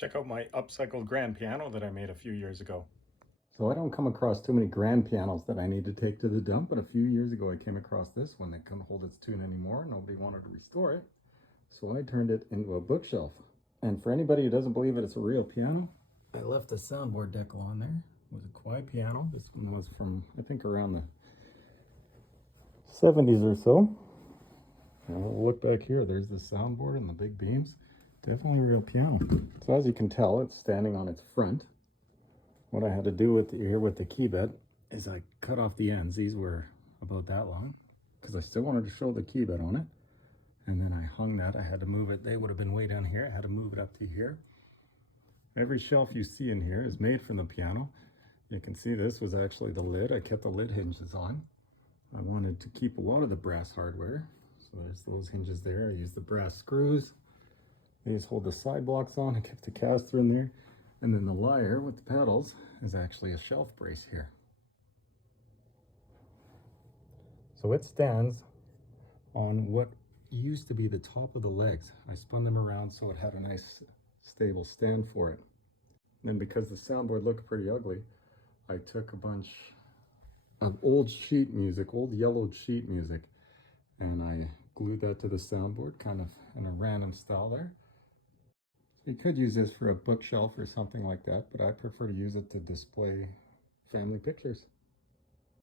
Check out my upcycled grand piano that I made a few years ago. So I don't come across too many grand pianos that I need to take to the dump, but a few years ago I came across this one that couldn't hold its tune anymore. Nobody wanted to restore it. So I turned it into a bookshelf. And for anybody who doesn't believe it's a real piano, I left the soundboard decal on there. It was a quiet piano. This one was from, I think, around the 70s or so. And we'll look back here. There's the soundboard and the big beams. Definitely a real piano. So as you can tell, it's standing on its front. What I had to do with the key bed is I cut off the ends. These were about that long because I still wanted to show the key bed on it. And then I hung that. I had to move it. They would have been way down here. I had to move it up to here. Every shelf you see in here is made from the piano. You can see this was actually the lid. I kept the lid hinges on. I wanted to keep a lot of the brass hardware. So there's those hinges there. I used the brass screws. These hold the side blocks on. I kept the caster in there. And then the lyre with the pedals is actually a shelf brace here. So it stands on what used to be the top of the legs. I spun them around so it had a nice stable stand for it. And then because the soundboard looked pretty ugly, I took a bunch of old sheet music, old yellowed sheet music, and I glued that to the soundboard kind of in a random style there. You could use this for a bookshelf or something like that, but I prefer to use it to display family pictures.